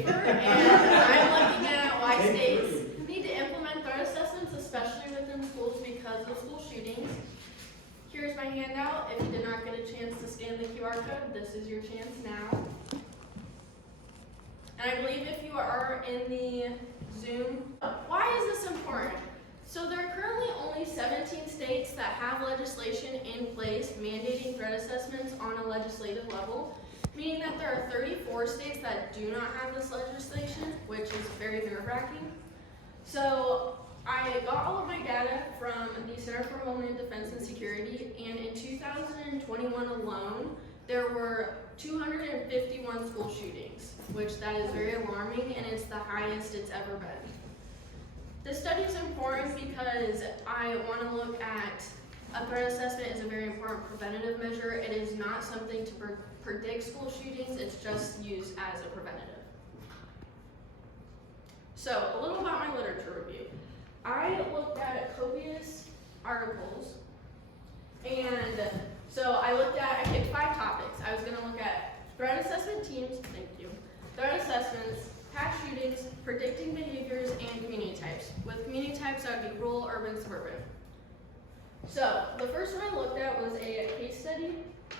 Shaffer, and I'm looking at why states need to implement threat assessments, especially within schools because of school shootings. Here's my handout. If you did not get a chance to scan the QR code, this is your chance now. And I believe if you are in the Zoom, why is this important? So there are currently only 17 states that have legislation in place mandating threat assessments on a legislative level, meaning that there are 34 states that do not have this legislation, which is very nerve-wracking. So I got all of my data from the Center for Homeland Defense and Security, and in 2021 alone, there were 251 school shootings, which that is very alarming, and it's the highest it's ever been. This study is important because I want to look at a threat assessment is a very important preventative measure. It is not something to predict school shootings, it's just used as a preventative. So, a little about my literature review. I looked at copious articles, and so I picked 5 topics. I was going to look at threat assessment teams, threat assessments, past shootings, predicting behaviors, and community types. With community types, that would be rural, urban, suburban. So, the first one I looked at was a case study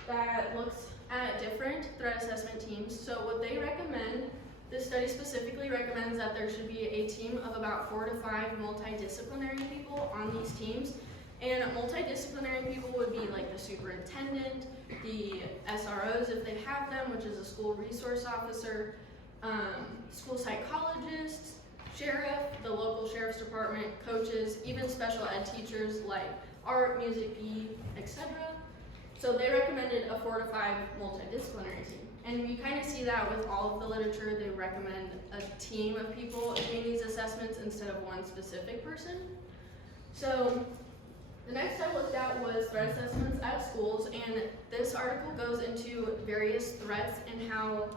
that looks at different threat assessment teams. So what they recommend, this study specifically recommends that there should be a team of about 4 to 5 multidisciplinary people on these teams. And multidisciplinary people would be like the superintendent, the SROs if they have them, which is a school resource officer, school psychologists, sheriff, the local sheriff's department, coaches, even special ed teachers like art, music, PE, etc. So they recommended a 4 to 5 multidisciplinary team. And you kind of see that with all of the literature. They recommend a team of people doing these assessments instead of one specific person. So the next I looked at was threat assessments at schools, and this article goes into various threats and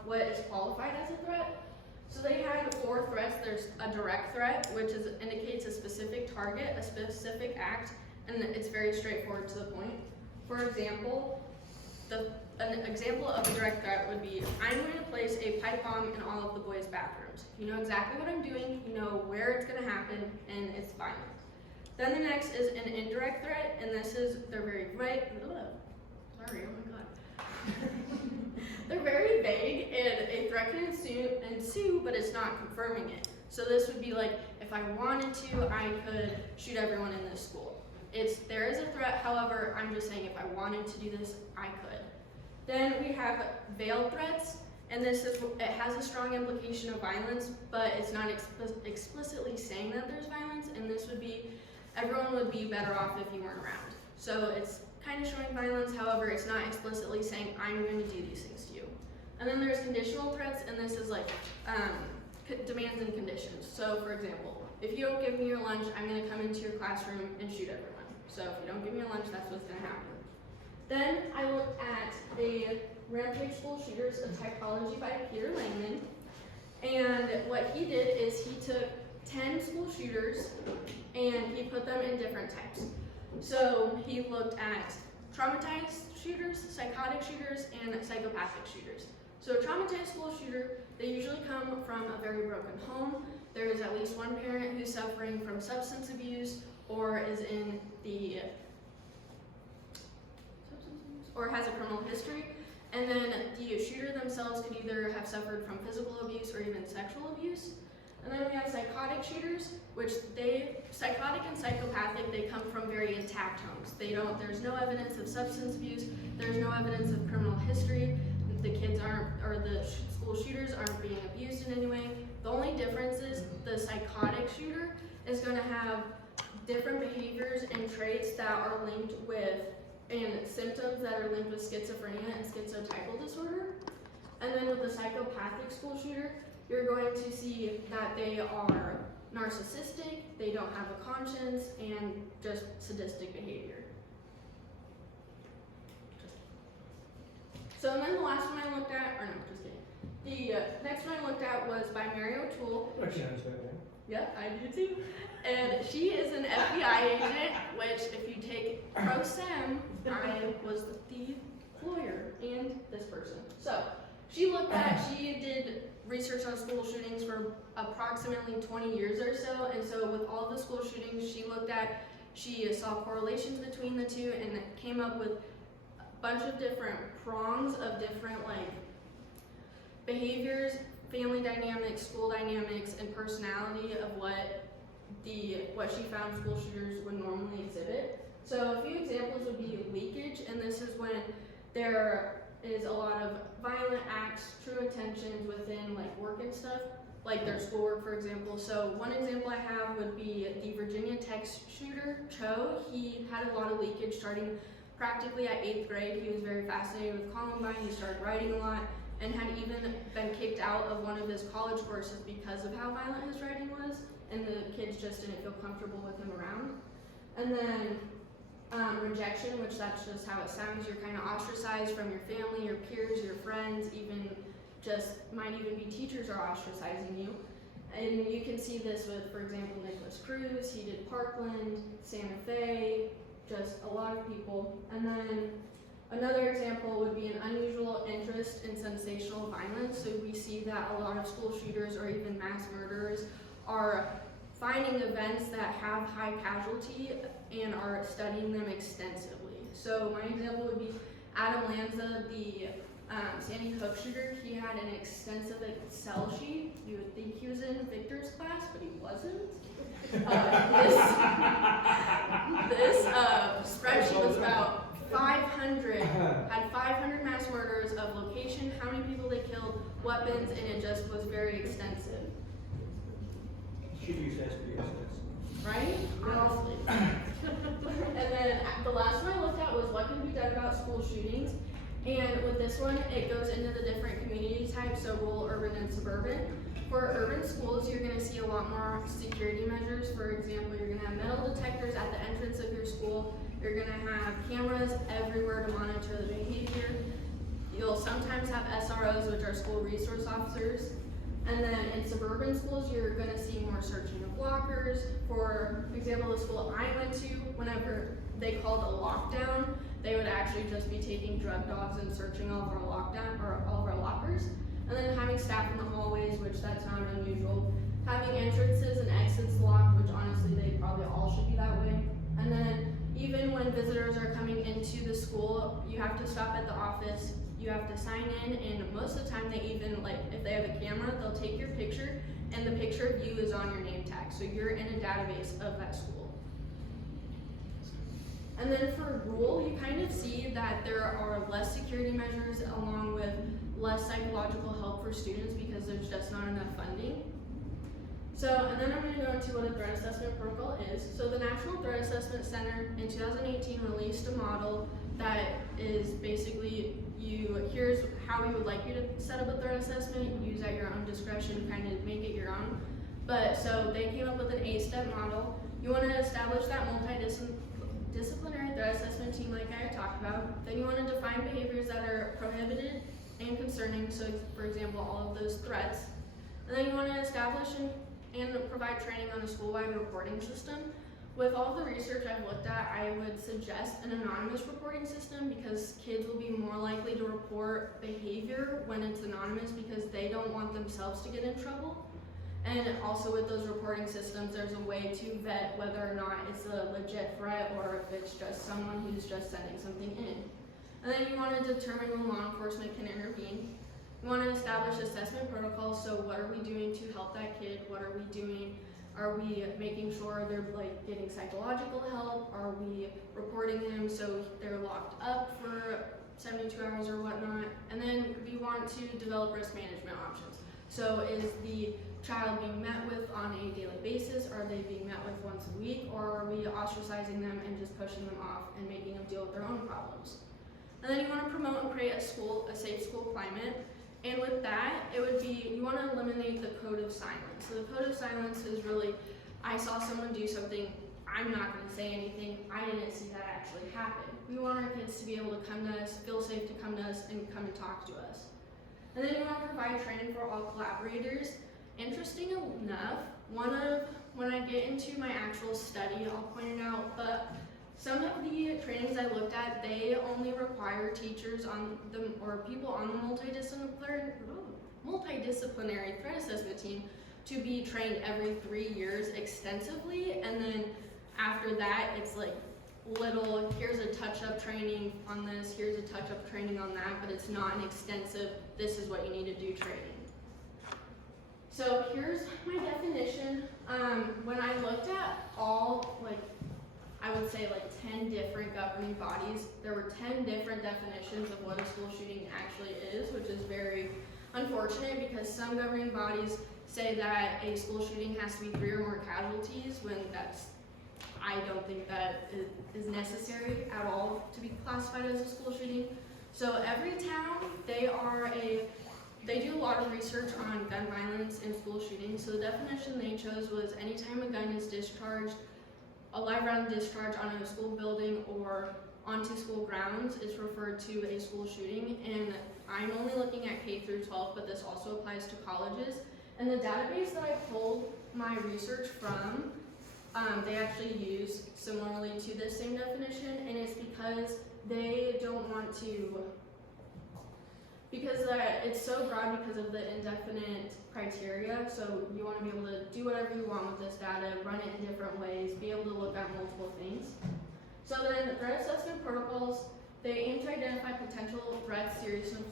what is qualified as a threat. So they had 4 threats. There's a direct threat, which indicates a specific target, a specific act, and it's very straightforward to the point. For example, an example of a direct threat would be, I'm going to place a pipe bomb in all of the boys' bathrooms. You know exactly what I'm doing, you know where it's going to happen, and it's violent. Then the next is an indirect threat, and they're very vague. Sorry, oh my god. They're very vague, and a threat can ensue, but it's not confirming it. So this would be like, if I wanted to, I could shoot everyone in this school. There is a threat, however, I'm just saying if I wanted to do this, I could. Then we have veiled threats, and it has a strong implication of violence, but it's not explicitly saying that there's violence, and this would be, everyone would be better off if you weren't around. So it's kind of showing violence, however, it's not explicitly saying I'm going to do these things to you. And then there's conditional threats, and this is like demands and conditions. So for example, if you don't give me your lunch, I'm going to come into your classroom and shoot everyone. So if you don't give me your lunch, that's what's going to happen. Then I looked at the Rampage School Shooters, a Typology by Peter Langman. And what he did is he took 10 school shooters and he put them in different types. So he looked at traumatized shooters, psychotic shooters, and psychopathic shooters. So a traumatized school shooter, they usually come from a very broken home. There is at least one parent who's suffering from substance abuse or is in the or has a criminal history. And then the shooter themselves could either have suffered from physical abuse or even sexual abuse. And then we have psychotic shooters, which psychotic and psychopathic, they come from very intact homes. There's no evidence of substance abuse, there's no evidence of criminal history, the school shooters aren't being abused in any way. The only difference is the psychotic shooter is going to have different behaviors and traits that are linked with, and symptoms that are linked with schizophrenia and schizotypal disorder. And then with the psychopathic school shooter, you're going to see that they are narcissistic, they don't have a conscience, and just sadistic behavior. So and then the last one I looked at, or no, just kidding. The next one I looked at was by Mary O'Toole. Actually, I understand that. Yeah, I do too. And she is an FBI agent, which if you take pro sem, I was the lawyer and this person. So She did research on school shootings for approximately 20 years or so, and so with all the school shootings she saw correlations between the two and came up with a bunch of different prongs of different like behaviors, family dynamics, school dynamics, and personality of what she found school shooters would normally exhibit. So a few examples would be leakage, and this is when there is a lot of violent acts, true intentions within like work and stuff, like their schoolwork, for example. So one example I have would be the Virginia Tech shooter, Cho. He had a lot of leakage starting practically at 8th grade. He was very fascinated with Columbine. He started writing a lot and had even been kicked out of one of his college courses because of how violent his writing was, and the kids just didn't feel comfortable with him around. And then rejection, which that's just how it sounds. You're kind of ostracized from your family, your peers, your friends, might even be teachers are ostracizing you. And you can see this with, for example, Nicholas Cruz. He did Parkland, Santa Fe, just a lot of people. And then another example would be an unusual interest in sensational violence. So we see that a lot of school shooters or even mass murderers are finding events that have high casualty and are studying them extensively. So my example would be Adam Lanza, the Sandy Hook shooter. He had an extensive Excel sheet. You would think he was in Victor's class, but he wasn't. This spreadsheet was about 500, had 500 mass murders of location, how many people they killed, weapons, and it just was very extensive. Should use SPSS. Right? Honestly. And then the last one I looked at was what can be done about school shootings. And with this one, it goes into the different community types, so rural, urban, and suburban. For urban schools, you're going to see a lot more security measures. For example, you're going to have metal detectors at the entrance of your school. You're going to have cameras everywhere to monitor the behavior. You'll sometimes have SROs, which are school resource officers. And then in suburban schools, you're going to see more searching of lockers. For example, the school I went to, whenever they called a lockdown, they would actually just be taking drug dogs and searching all of our all of our lockers. And then having staff in the hallways, which that's not unusual. Having entrances and exits locked, which honestly they probably all should be that way. And then even when visitors are coming into the school, you have to stop at the office, you have to sign in, and most of the time they even, like, if they have a camera, they'll take your picture, and the picture of you is on your name tag, so you're in a database of that school. And then for rural, you kind of see that there are less security measures along with less psychological help for students because there's just not enough funding. So, and then I'm going to go into what a threat assessment protocol is. So the National Threat Assessment Center in 2018 released a model that is basically here's how we would like you to set up a threat assessment, use at your own discretion, kind of make it your own. But so they came up with an 8-step model. You want to establish that multidisciplinary threat assessment team like I talked about. Then you want to define behaviors that are prohibited and concerning, so for example, all of those threats. And then you want to establish and provide training on a school-wide reporting system. With all the research I've looked at, I would suggest an anonymous reporting system because kids will be more likely to report behavior when it's anonymous because they don't want themselves to get in trouble. And also with those reporting systems, there's a way to vet whether or not it's a legit threat or if it's just someone who's just sending something in. And then you want to determine when law enforcement can intervene. You want to establish assessment protocols, so what are we doing to help that kid? What are we doing? Are we making sure they're getting psychological help? Are we reporting them so they're locked up for 72 hours or whatnot? And then we want to develop risk management options. So is the child being met with on a daily basis? Are they being met with once a week? Or are we ostracizing them and just pushing them off and making them deal with their own problems? And then you want to promote and create a safe school climate. And with that, it would be, you want to eliminate the code of silence. So the code of silence is really, I saw someone do something, I'm not going to say anything, I didn't see that actually happen. We want our kids to be able to come to us, feel safe to come to us, and come and talk to us. And then you want to provide training for all collaborators. Interesting enough, when I get into my actual study, I'll point it out, but some of the trainings I looked at, they only require teachers on the, or people on the multidisciplinary threat assessment team to be trained every 3 years extensively, and then after that, it's like little, here's a touch-up training on this, here's a touch-up training on that, but it's not an extensive, this is what you need to do training. So here's my definition. When I looked at all, like, I would say like 10 different governing bodies, there were 10 different definitions of what a school shooting actually is, which is very unfortunate because some governing bodies say that a school shooting has to be 3 or more casualties, when I don't think that is necessary at all to be classified as a school shooting. So every town, they do a lot of research on gun violence and school shootings. So the definition they chose was anytime a gun is discharged, a live round discharge on a school building or onto school grounds is referred to a school shooting. And I'm only looking at K through 12, but this also applies to colleges. And the database that I pulled my research from, they actually use similarly to this same definition, and it's because they don't want to, because it's so broad because of the indefinite criteria. So you want to be able to do whatever you want with this data, run it in different ways, be able to look at multiple things. So then threat assessment protocols, they aim to identify potential threats, seriousness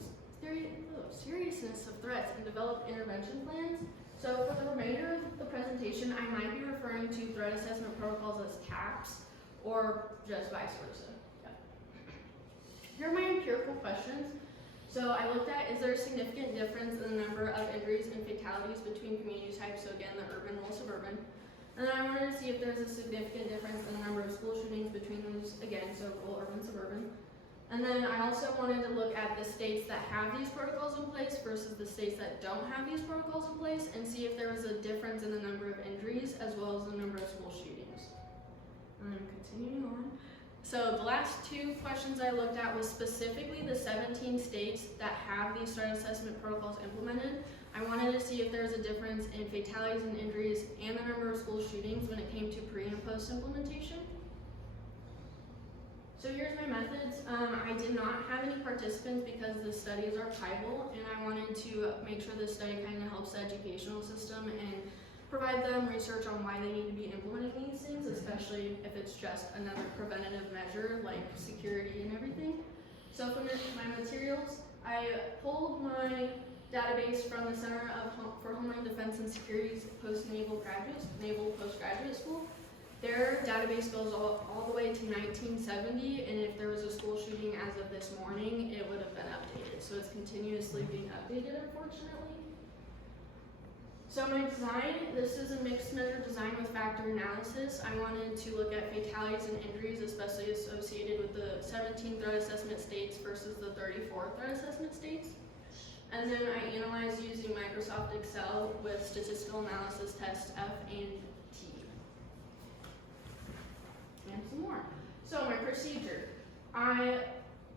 of threats, and develop intervention plans. So for the remainder of the presentation, I might be referring to threat assessment protocols as TAPs, or just vice versa. Yeah. Here are my empirical questions. So I looked at, is there a significant difference in the number of injuries and fatalities between community types, so again, the urban and suburban. And then I wanted to see if there's a significant difference in the number of school shootings between those, again, so rural, urban, suburban. And then I also wanted to look at the states that have these protocols in place versus the states that don't have these protocols in place, and see if there was a difference in the number of injuries as well as the number of school shootings. And then continuing on. So the last 2 questions I looked at was specifically the 17 states that have these threat assessment protocols implemented. I wanted to see if there was a difference in fatalities and injuries and the number of school shootings when it came to pre and post implementation. So here's my methods. I did not have any participants because the study is archival, and I wanted to make sure this study kind of helps the educational system and provide them research on why they need to be implementing these things, especially if it's just another preventative measure like security and everything. So for my materials, I pulled my database from the Center for Homeland Defense and Security's Naval Postgraduate School. Their database goes all the way to 1970, and if there was a school shooting as of this morning, it would have been updated. So it's continuously being updated, unfortunately. So my design, this is a mixed measure design with factor analysis. I wanted to look at fatalities and injuries, especially associated with the 17 threat assessment states versus the 34 threat assessment states. And then I analyzed using Microsoft Excel with statistical analysis tests F and T. And some more. So my procedure.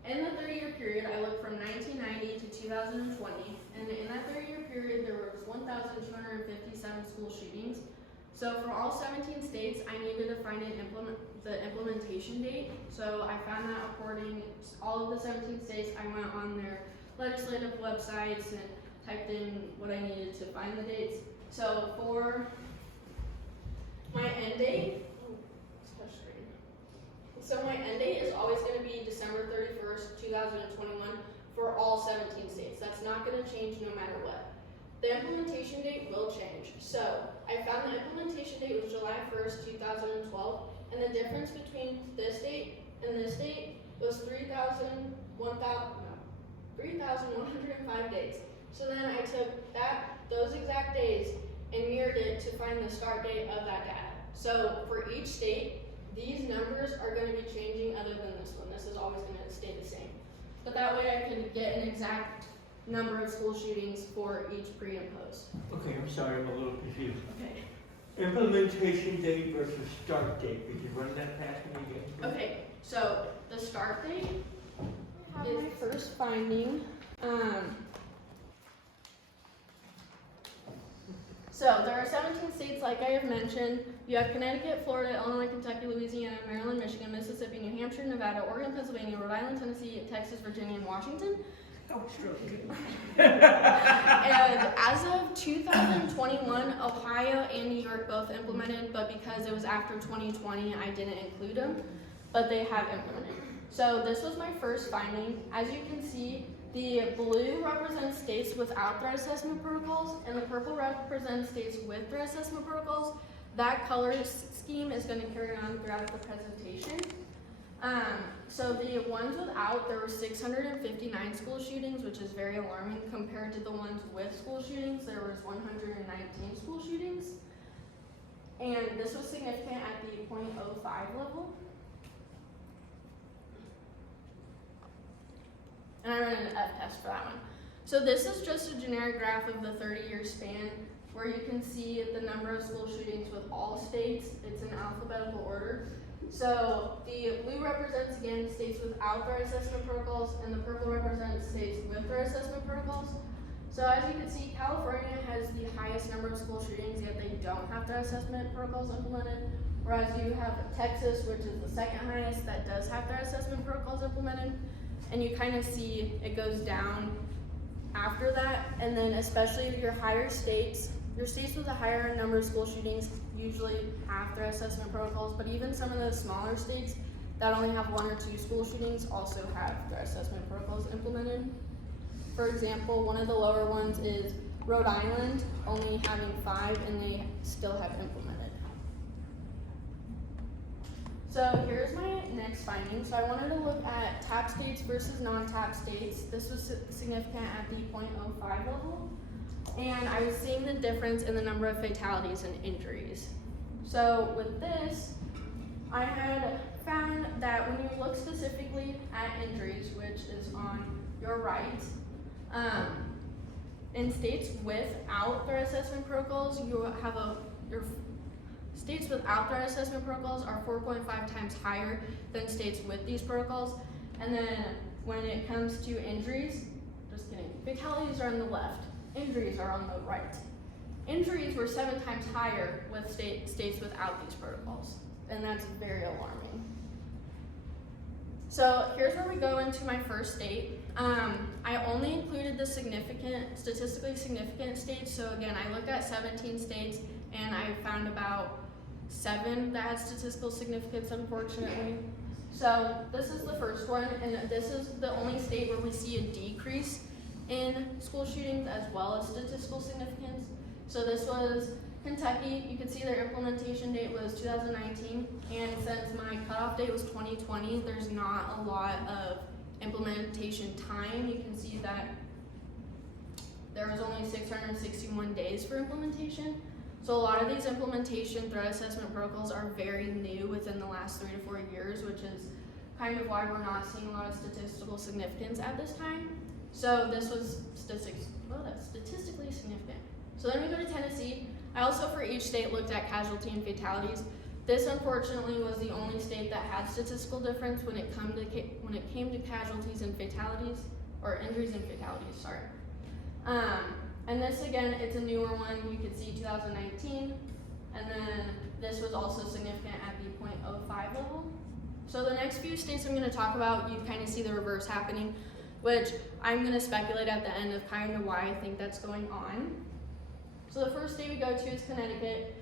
In the 30-year period, I looked from 1990 to 2020, and in that 30-year period, there was 1,257 school shootings. So for all 17 states, I needed to find the implementation date. So I found that according to all of the 17 states, I went on their legislative websites and typed in what I needed to find the dates. So for my end date, my end date is always going to be December 31st, 2021 for all 17 states. That's not going to change no matter what. The implementation date will change. So I found the implementation date was July 1st, 2012, and the difference between this date and this date was 3,105 days. So then I took those exact days and mirrored it to find the start date of that data. So for each state, these numbers are going to be changing other than this one. This is always going to stay the same. But that way I can get an exact number of school shootings for each pre and post. Okay, I'm sorry, I'm a little confused. Okay. Implementation date versus start date. Could you run that past me again? Okay, so the start date is my first So there are 17 states, like I have mentioned. You have Connecticut, Florida, Illinois, Kentucky, Louisiana, Maryland, Michigan, Mississippi, New Hampshire, Nevada, Oregon, Pennsylvania, Rhode Island, Tennessee, Texas, Virginia, and Washington. Oh, sure. And as of 2021, Ohio and New York both implemented, but because it was after 2020, I didn't include them, but they have implemented. So this was my first finding. As you can see, the blue represents states without threat assessment protocols, and the purple represents states with threat assessment protocols. That color scheme is going to carry on throughout the presentation. So the ones without, there were 659 school shootings, which is very alarming compared to the ones with school shootings. There was 119 school shootings, and this was significant at the .05 level. And I ran an F-test for that one. So this is just a generic graph of the 30-year span where you can see the number of school shootings with all states. It's in alphabetical order. So the blue represents, again, states without threat assessment protocols, and the purple represents states with threat assessment protocols. So as you can see, California has the highest number of school shootings, yet they don't have threat assessment protocols implemented. Whereas you have Texas, which is the second highest, that does have threat assessment protocols implemented. And you kind of see it goes down after that. And then especially your higher states, your states with a higher number of school shootings usually have threat assessment protocols, but even some of the smaller states that only have 1 or 2 school shootings also have threat assessment protocols implemented. For example, one of the lower ones is Rhode Island, only having 5, and they still have implemented. So here's my next finding. So I wanted to look at TAP states versus non-TAP states. This was significant at the .05 level. And I was seeing the difference in the number of fatalities and injuries. So with this, I had found that when you look specifically at injuries, which is on your right, in states without threat assessment protocols, your states without threat assessment protocols are 4.5 times higher than states with these protocols. And then when it comes to injuries, just kidding, fatalities are on the left. Injuries are on the right. Injuries were 7 times higher with states without these protocols, and that's very alarming. So here's where we go into my first state. I only included the statistically significant states. So again, I looked at 17 states, and I found about 7 that had statistical significance, unfortunately. So this is the first one, and this is the only state where we see a decrease in school shootings as well as statistical significance. So this was Kentucky. You can see their implementation date was 2019, and since my cutoff date was 2020, there's not a lot of implementation time. You can see that there was only 661 days for implementation. So a lot of these implementation threat assessment protocols are very new within the last 3 to 4 years, which is kind of why we're not seeing a lot of statistical significance at this time. So this was statistically significant. So then we go to Tennessee. I also, for each state, looked at casualty and fatalities. This, unfortunately, was the only state that had statistical difference when it came to casualties and fatalities, or injuries and fatalities, sorry. And this, again, it's a newer one. You can see 2019, and then this was also significant at the .05 level. So the next few states I'm going to talk about, you kind of see the reverse happening, which I'm going to speculate at the end of kind of why I think that's going on. So the first state we go to is Connecticut.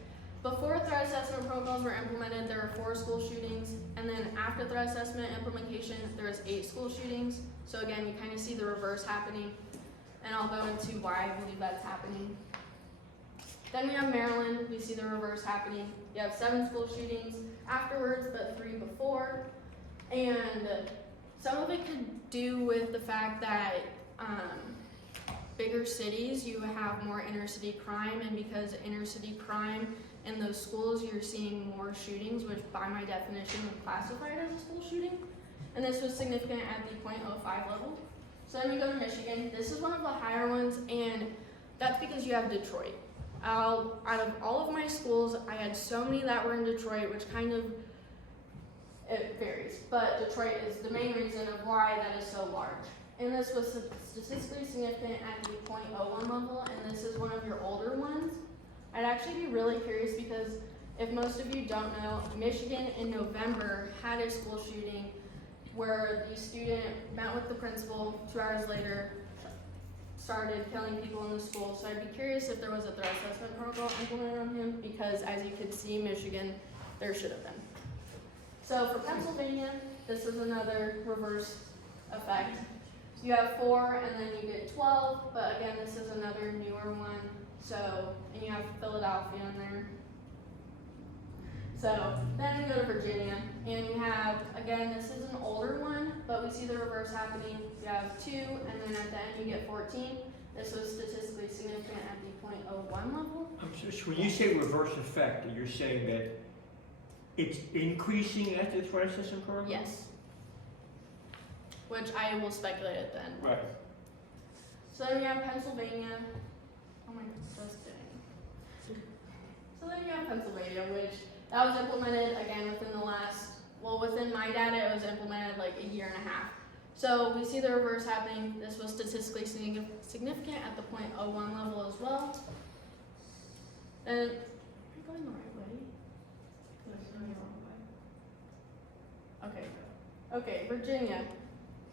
Before threat assessment protocols were implemented, there were 4 school shootings, and then after threat assessment implementation, there was 8 school shootings. So again, you kind of see the reverse happening, and I'll go into why I believe that's happening. Then we have Maryland. We see the reverse happening. You have 7 school shootings afterwards, but 3 before, and some of it could do with the fact that bigger cities, you have more inner city crime, and because inner city crime in those schools, you're seeing more shootings, which by my definition would classify it as a school shooting. And this was significant at the .05 level. So then we go to Michigan. This is one of the higher ones, and that's because you have Detroit. Out of all of my schools, I had so many that were in Detroit, which kind of, it varies, but Detroit is the main reason of why that is so large. And this was statistically significant at the .01 level, and this is one of your older ones. I'd actually be really curious because if most of you don't know, Michigan in November had a school shooting where the student met with the principal 2 hours later, started killing people in the school. So I'd be curious if there was a threat assessment protocol implemented on him because as you could see, Michigan, there should have been. So for Pennsylvania, this is another reverse effect. You have 4 and then you get 12, but again, this is another newer one. So, and you have Philadelphia in there. So then we go to Virginia, and we have, again, this is an older one, but we see the reverse happening. You have 2, and then at the end you get 14. This was statistically significant at the .01 level. So when you say reverse effect, you're saying that it's increasing at the threat assessment program? Yes. Which I will speculate at the end. Right. So then you have Pennsylvania. Oh my God, just kidding. So then you have Pennsylvania, which that was implemented again within my data, it was implemented like a year and a half. So we see the reverse happening. This was statistically significant at the .01 level as well. And am I going the right way? Am I going the wrong way? Okay, Virginia.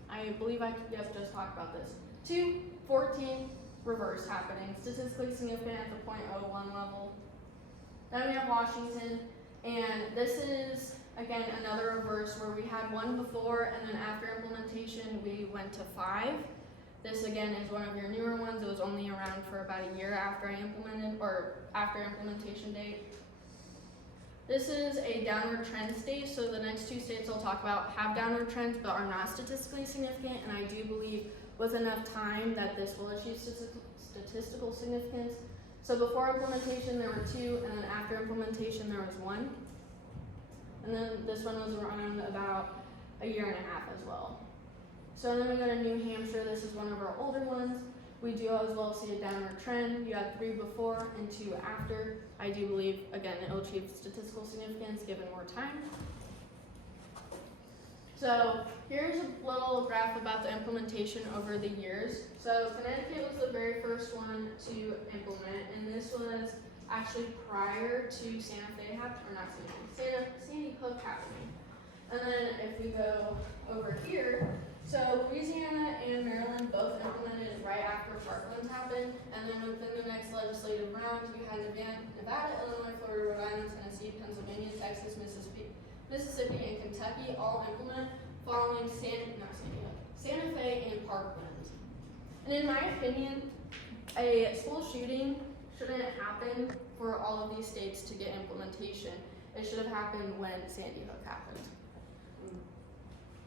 I believe I just talked about this. 2, 14, reverse happening. Statistically significant at the .01 level. Then we have Washington, and this is, again, another reverse where we had 1 before, and then after implementation, we went to 5. This, again, is one of your newer ones. It was only around for about a year after I implemented, or after implementation date. This is a downward trend state, so the next 2 states I'll talk about have downward trends, but are not statistically significant, and I do believe with enough time that this will achieve statistical significance. So before implementation there were 2, and then after implementation there was 1. And then this one was around about a year and a half as well. So then we go to New Hampshire. This is one of our older ones. We do as well see a downward trend. You had 3 before and 2 after. I do believe, again, it will achieve statistical significance given more time. So here's a little graph about the implementation over the years. So Connecticut was the very first one to implement, and this was actually prior to Santa Fe happening, or not Sandy Hook happening. And then if we go over here, so Louisiana and Maryland both implemented right after Parkland happened, and then within the next legislative round, we had Nevada, Illinois, Florida, Rhode Island, Tennessee, Pennsylvania, Texas, Mississippi, and Kentucky all implement following Santa Fe and Parkland. And in my opinion, a school shooting shouldn't happen for all of these states to get implementation. It should have happened when Sandy Hook happened.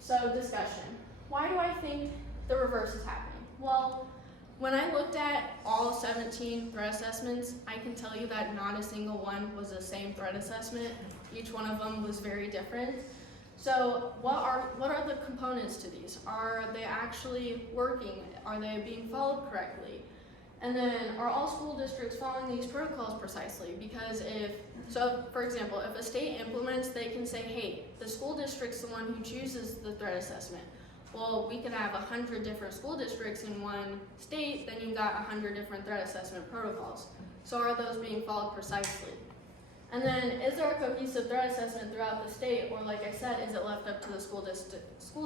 So discussion. Why do I think the reverse is happening? Well, when I looked at all 17 threat assessments, I can tell you that not a single one was the same threat assessment. Each one of them was very different. So what are the components to these? Are they actually working? Are they being followed correctly? And then are all school districts following these protocols precisely? Because for example, if a state implements, they can say, hey, the school district's the one who chooses the threat assessment. Well, we could have 100 different school districts in one state, then you've got 100 different threat assessment protocols. So are those being followed precisely? And then is there a cohesive threat assessment throughout the state, or like I said, is it left up to the school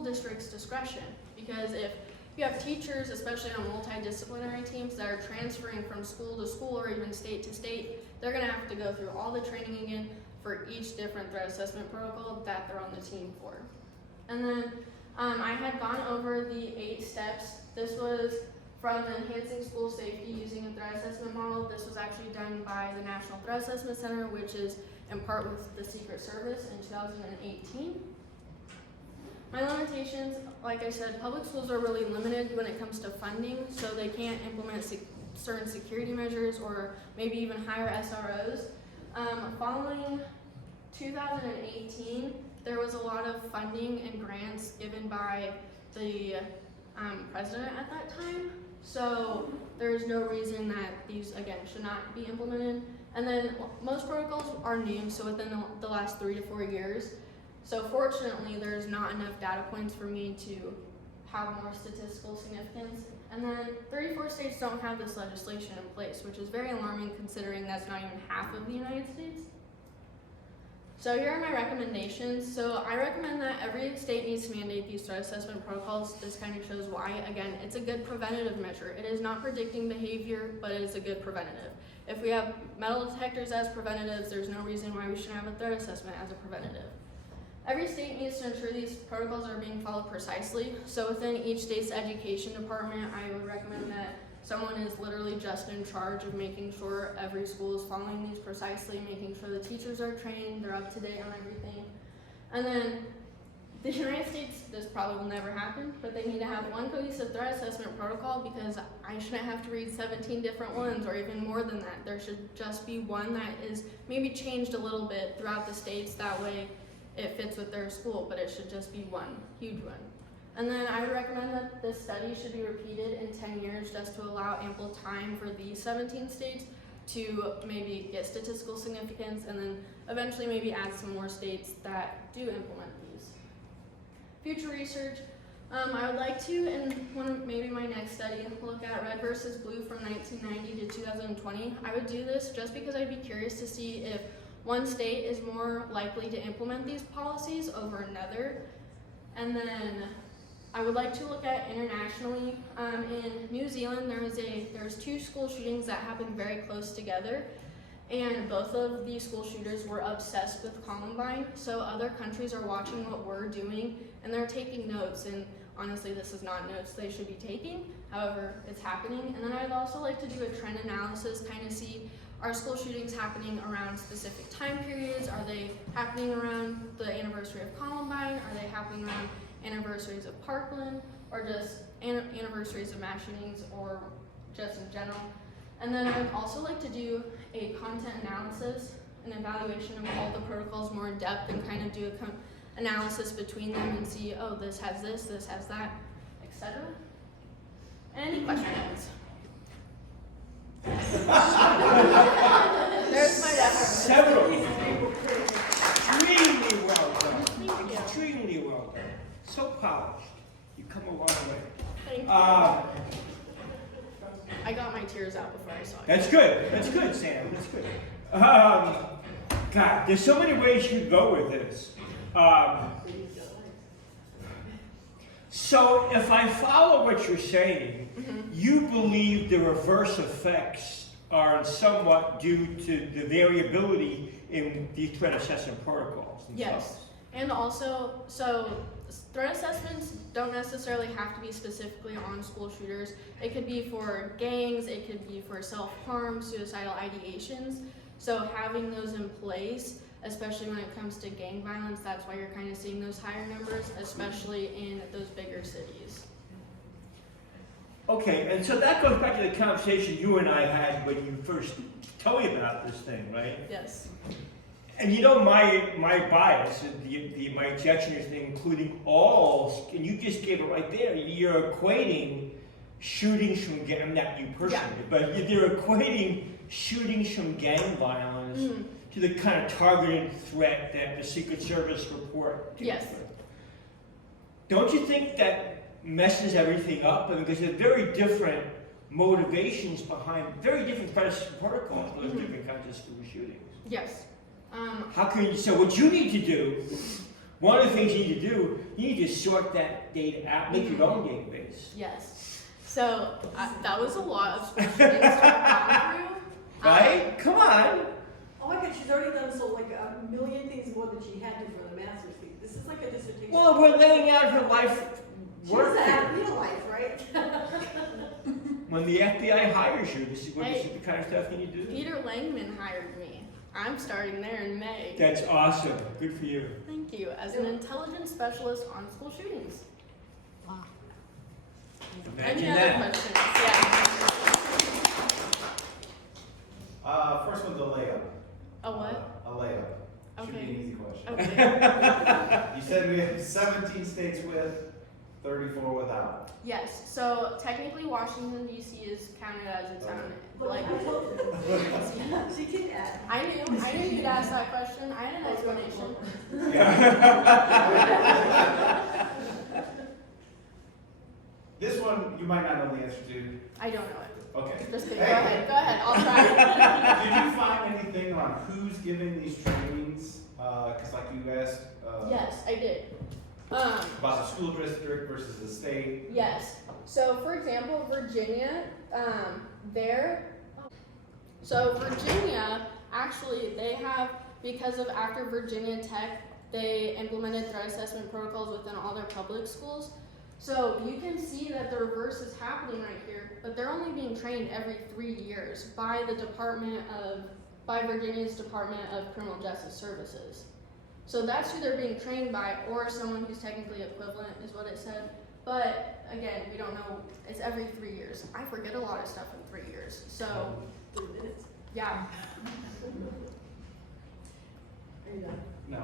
district's discretion? Because if you have teachers, especially on multidisciplinary teams, that are transferring from school to school or even state to state, they're gonna have to go through all the training again for each different threat assessment protocol that they're on the team for. And then I had gone over the 8 steps. This was from enhancing school safety using a threat assessment model. This was actually done by the National Threat Assessment Center, which is in part with the Secret Service in 2018. My limitations, like I said, public schools are really limited when it comes to funding, so they can't implement certain security measures or maybe even hire SROs. Following 2018, there was a lot of funding and grants given by the president at that time. So there's no reason that these, again, should not be implemented. And then most protocols are new, so within the last 3 to 4 years. So fortunately, there's not enough data points for me to have more statistical significance. And then 34 states don't have this legislation in place, which is very alarming considering that's not even half of the United States. So here are my recommendations. So I recommend that every state needs to mandate these threat assessment protocols. This kind of shows why. Again, it's a good preventative measure. It is not predicting behavior, but it is a good preventative. If we have metal detectors as preventatives, there's no reason why we shouldn't have a threat assessment as a preventative. Every state needs to ensure these protocols are being followed precisely. So within each state's education department, I would recommend that someone is literally just in charge of making sure every school is following these precisely, making sure the teachers are trained, they're up to date on everything. And then the United States, this probably will never happen, but they need to have one cohesive threat assessment protocol because I shouldn't have to read 17 different ones or even more than that. There should just be one that is maybe changed a little bit throughout the states, that way it fits with their school, but it should just be one, huge one. And then I would recommend that this study should be repeated in 10 years just to allow ample time for these 17 states to maybe get statistical significance and then eventually maybe add some more states that do implement these. Future research, I would like to, in maybe my next study, look at red versus blue from 1990 to 2020. I would do this just because I'd be curious to see if one state is more likely to implement these policies over another. And then I would like to look at internationally. In New Zealand, there's 2 school shootings that happened very close together, and both of these school shooters were obsessed with Columbine. So other countries are watching what we're doing, and they're taking notes. And honestly, this is not notes they should be taking. However, it's happening. And then I'd also like to do a trend analysis, kind of see, are school shootings happening around specific time periods? Are they happening around the anniversary of Columbine? Are they happening around anniversaries of Parkland, or just anniversaries of mass shootings, or just in general? And then I would also like to do a content analysis, an evaluation of all the protocols more in depth, and kind of do a analysis between them and see, oh, this has that, etc. Any questions? There's my reference. Several. Extremely well done. Extremely well done. So polished. You come a long way. Thank you. I got my tears out before I saw it. That's good. That's good, Sam. That's good. God, there's so many ways you go with this. So if I follow what you're saying, you believe the reverse effects are somewhat due to the variability in the threat assessment protocols themselves. Yes, and also, so threat assessments don't necessarily have to be specifically on school shooters. It could be for gangs, it could be for self-harm, suicidal ideations. So having those in place, especially when it comes to gang violence, that's why you're kind of seeing those higher numbers, especially in those bigger cities. Okay, and so that goes back to the conversation you and I had when you first told me about this thing, right? Yes. And you know my bias, my objection is including all, and you just gave it right there. You're equating shootings from gang, not you personally, but you're equating shootings from gang violence to the kind of targeted threat that the Secret Service report deals Yes. with. Don't you think that messes everything up? I mean, because there's very different motivations behind very different protocols for those different kinds of school shootings. Yes. How can you, so what you need to do, one of the things you need to do, you need to sort that data out, make your own database. Yes. So that was a lot of school shootings to have gone through. Right? Come on. Oh my God, she's already done so like a million things more than she had to for the master's degree. This is like a dissertation. Well, we're laying out her life She work doesn't have here. real life, right? When the FBI hires you, this is the kind of stuff you need to do. Peter Langman hired me. I'm starting there in May. That's awesome. Good for you. Thank you. As an intelligence specialist on school shootings. Wow. Imagine Any other that. questions? Yeah. First one's a layup. A what? A layup. Should be an easy question. Okay. You said we have 17 states with, 34 without. Yes. So technically, Washington D.C. is counted as its own. Look, Like, I told you. She can add. I knew you'd ask that question. I had an explanation. This one, you might not know the answer to. I don't know it. Okay. Just kidding. Hey. Go ahead, I'll try. Did you find anything on who's giving these trainings? Cause like you asked, Yes, I did. about the school district versus the state. Yes. So for example, Virginia, Virginia, actually, they have, because of after Virginia Tech, they implemented threat assessment protocols within all their public schools. So you can see that the reverse is happening right here, but they're only being trained every 3 years by Virginia's Department of Criminal Justice Services. So that's who they're being trained by, or someone who's technically equivalent is what it said. But again, we don't know, it's every 3 years. I forget a lot of stuff in 3 years, so 3 minutes. yeah. Are you done? No,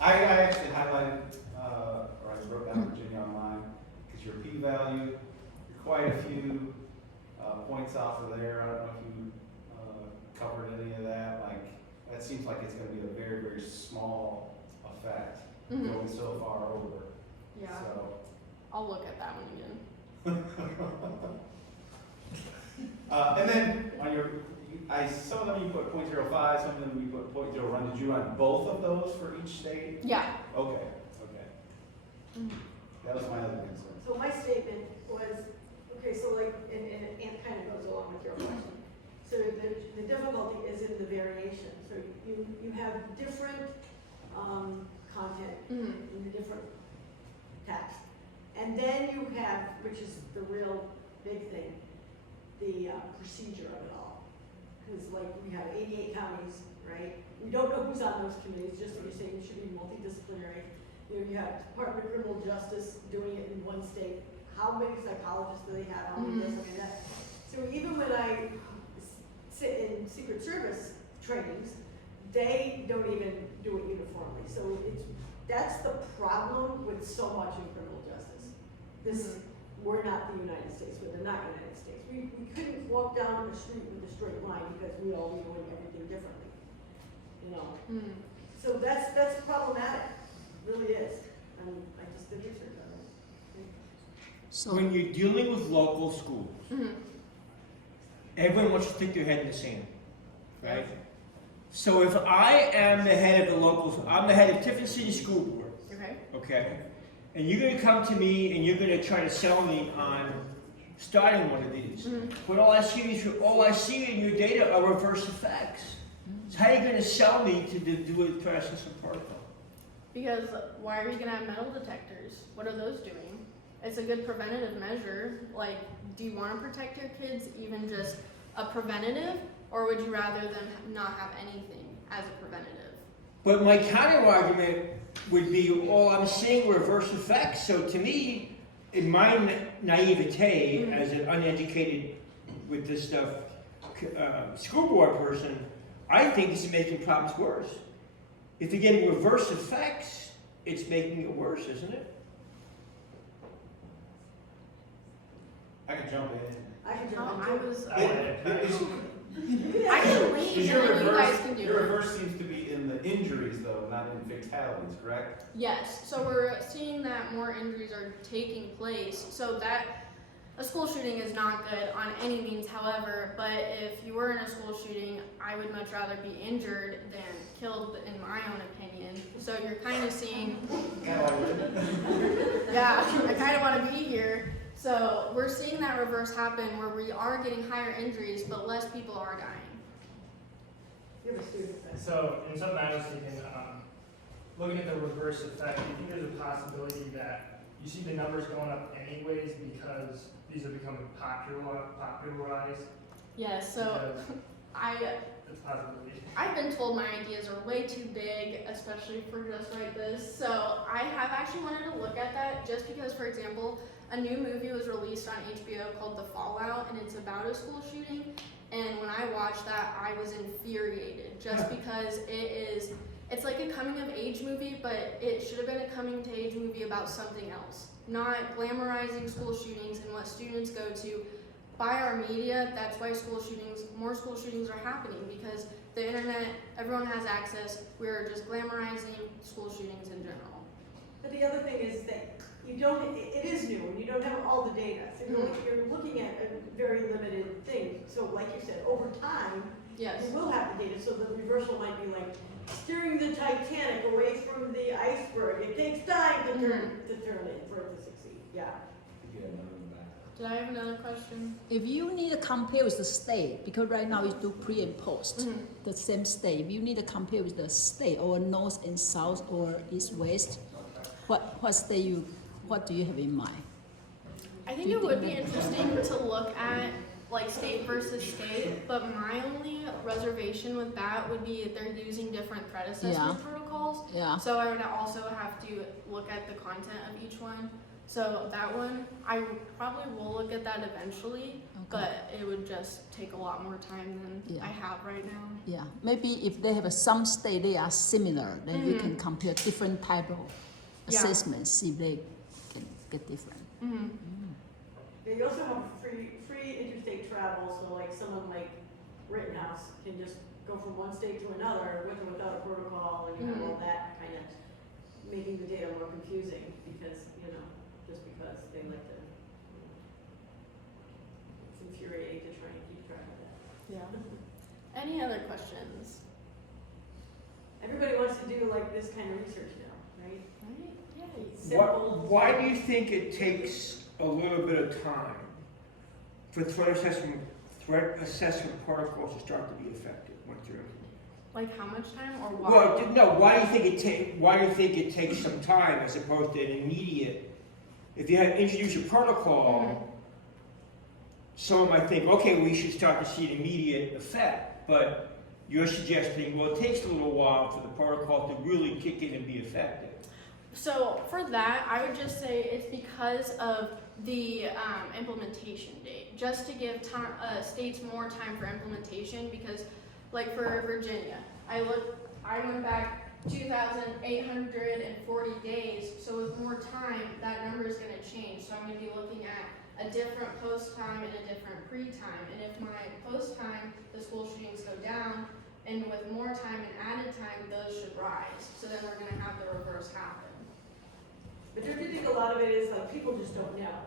I actually highlighted, or I wrote down Virginia online, because your p-value, you're quite a few points off of there. I don't know if you covered any of that. Like, that seems like it's going to be a very, very small effect going so far over. Yeah, So. I'll look at that one again. And then on your, some of them you put .05, some of them you put .01. Did you run both of those for each state? Yeah. Okay. Mhm. That was my other concern. So my statement was, okay, so like, and it kind of goes along with your question. So the difficulty is in the variation. So you have different content in the different text. And then you have, which is the real big thing, the procedure of it all. Because like we have 88 counties, right? We don't know who's on those committees, just like you're saying, it should be multidisciplinary. You have Department of Criminal Justice doing it in one state. How many psychologists do they have? How many this, and that? So even when I sit in Secret Service trainings, they don't even do it uniformly. So that's the problem with so much in criminal justice. We're not the United States, we're the not United States. We couldn't walk down the street with a straight line because we all be doing everything differently, you know? So that's problematic, really is. And I just did research on it. So when you're dealing with local schools, everyone wants to stick their head in the sand, right? So if I am the head of the local, I'm the head of Tiffin City School Board, okay? And you're gonna come to me and you're gonna try to sell me on starting one of these. But all I see in your data are reverse effects. So how are you gonna sell me to do a threat assessment protocol? Because why are you gonna have metal detectors? What are those doing? It's a good preventative measure. Like, do you want to protect your kids even just a preventative, or would you rather them not have anything as a preventative? But my counter argument would be, all I'm seeing reverse effects. So to me, in my naivete as an uneducated with this stuff school board person, I think this is making problems worse. If you're getting reverse effects, it's making it worse, isn't it? I can jump in. I can No, jump I into it. was. Is- I can leave, is and then you guys can do your it. reverse seems to be in the injuries though, not in fatalities, correct? Yes, so we're seeing that more injuries are taking place. So that a school shooting is not good on any means, however, but if you were in a school shooting, I would much rather be injured than killed, in my own opinion. So you're kind of seeing, yeah, I kind of want to be here. So we're seeing that reverse happen where we are getting higher injuries, but less people are dying. You have a student that. So, in something I was thinking, looking at the reverse effect, do you think there's a possibility that you see the numbers going up anyways because these are becoming popularized? Yes, so It's a possibility. I've been told my ideas are way too big, especially for just like this. So I have actually wanted to look at that just because, for example, a new movie was released on HBO called The Fallout, and it's about a school shooting. And when I watched that, I was infuriated just because it's like a coming of age movie, but it should have been a coming to age movie about something else. Not glamorizing school shootings and what students go to. By our media, that's why more school shootings are happening, because the internet, everyone has access. We're just glamorizing school shootings in general. But the other thing is that you don't, it is new, and you don't have all the data, so you're looking at a very limited thing. So like you said, over time, Yes. you will have the data, so the reversal might be like steering the Titanic away from the iceberg. It takes time to turn it for it to succeed, yeah. Did I have another question? If you need to compare with the state, because right now you do pre and post, the same state. If you need to compare with the state or north and south or east west, what state what do you have in mind? I think it would be interesting to look at like state versus state, but my only reservation with that would be that they're using different threat assessment protocols. Yeah. So I would also have to look at the content of each one. So that one, I probably will look at that eventually, but it would just take a lot more time than I have right now. Yeah, maybe if they have some state they are similar, then you can compare different type of assessments, see if they can get different. They also have free interstate travel, so like someone like Rittenhouse can just go from one state to another with or without a protocol, and you have all that kind of making the data more confusing because, you know, just because they like to, it's infuriating to try and keep track of that. Yeah. Any other questions? Everybody wants to do like this kind of research now, right? Right? Yeah. Simple. Why do you think it takes a little bit of time for threat assessment protocols to start to be effective once you're implemented? Like how much time or why? Well, no. Why do you think it takes some time as opposed to an immediate? If you had introduced a protocol, someone might think, okay, we should start to see an immediate effect. But you're suggesting, well, it takes a little while for the protocol to really kick in and be effective. So for that, I would just say it's because of the implementation date, just to give states more time for implementation. Because, like for Virginia, I went back 2,840 days. So with more time, that number is going to change. So I'm going to be looking at a different post time and a different pre time. And if my post time, the school shootings go down, and with more time and added time, those should rise. So then we're going to have the reverse happen. But don't you think a lot of it is like people just don't know?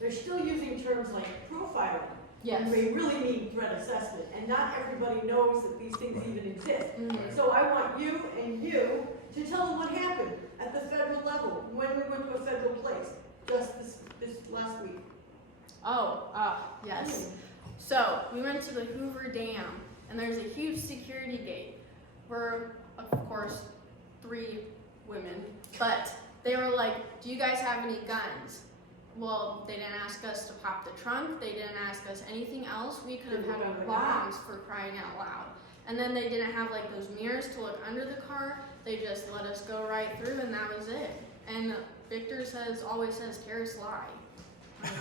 They're still using terms like profiling. Yes. And they really mean threat assessment, and not everybody knows that these things even exist. Mhm. So I want you and you to tell them what happened at the federal level when we went to a federal place just this last week. Yes. So we went to the Hoover Dam, and there's a huge security gate. We're, of course, 3 women, but they were like, do you guys have any guns? Well, they didn't ask us to pop the trunk. They didn't ask us anything else. We could have had bombs for crying out loud. And then they didn't have like those mirrors to look under the car. They just let us go right through, and that was it. And Victor always says, terrorists lie. Oh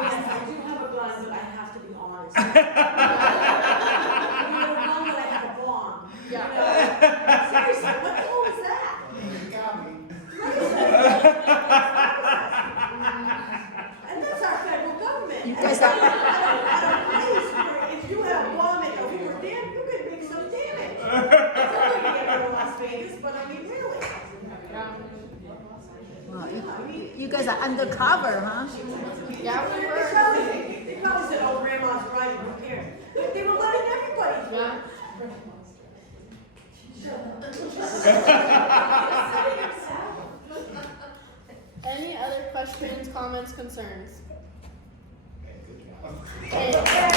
yes, I do have a gun, but I have to be honest. I have a gun, but I have a bomb. Yeah. You know? Seriously, what the hell is that? You got me. And that's our federal government. You And guys at a place where if you have a bomb at the Hoover Dam, you could make some damage. It's not like you ever to Las Vegas, but I mean, really. Wow, Yeah, I mean, you guys are undercover, huh? Yeah, we they were. probably said, oh, grandma's right, who cares? But they were letting everybody. Yeah. Any other questions, comments, concerns? Hey, good job. Okay.